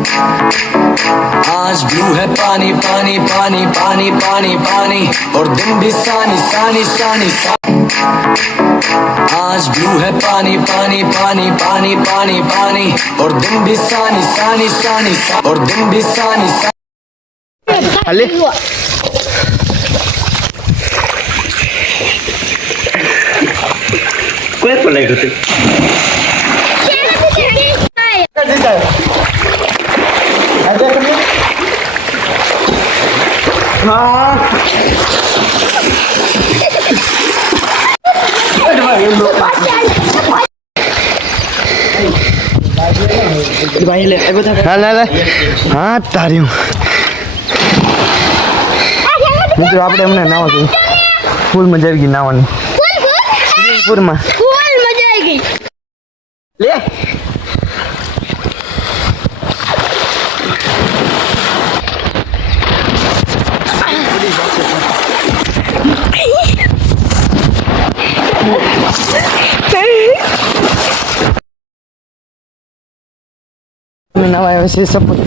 आज ब्लू है पानी पानी पानी पानी पानी पानी और दिन भी सानी सानी सानी आज ब्लू है पानी पानी पानी पानी पानी पानी और दिन भी सानी सानी सानी और दिन भी सानी अले कोई पण नाही होते હા તારી મિત્રો આપણે એમને નાવા જોઈએ ફૂલ મજા આવી ગઈ નાવાની પૂરમાં ફૂલ મજા આવી ગઈ લે નવા છે સપોર્ટ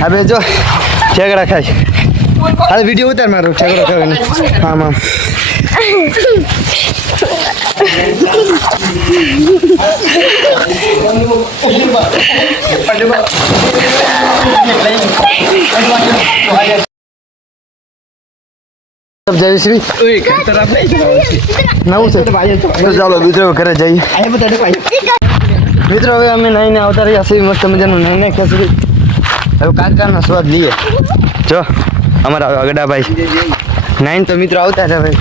હવે જો ઠેકડા ખાય હાલ વિડીયો ઉતાર મારો ઠેકડો ખાવાનો હા મામ જયશ્રી નવું છે તો ચાલો મિત્રો ઘરે જઈએ મિત્રો હવે અમે નાઈને આવતા રહ્યા છીએ મસ્ત મજાનું નાઈને ખસી હવે કાકાનો સ્વાદ લઈએ જો અમારા અગડાભાઈ નાઈન તો મિત્રો આવતા રહ્યા ભાઈ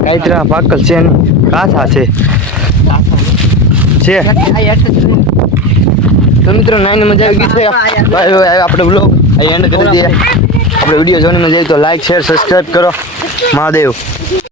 કાંઈતરા પાકલ છે ને કાથા છે તો મિત્રો નાઈને મજા આવી ગઈ છે આપણે બ્લોગ અહીં એન્ડ કરી દઈએ આપણે વિડીયો જોઈને મજા આવી તો લાઈક શેર સબસ્ક્રાઈબ કરો મહાદેવ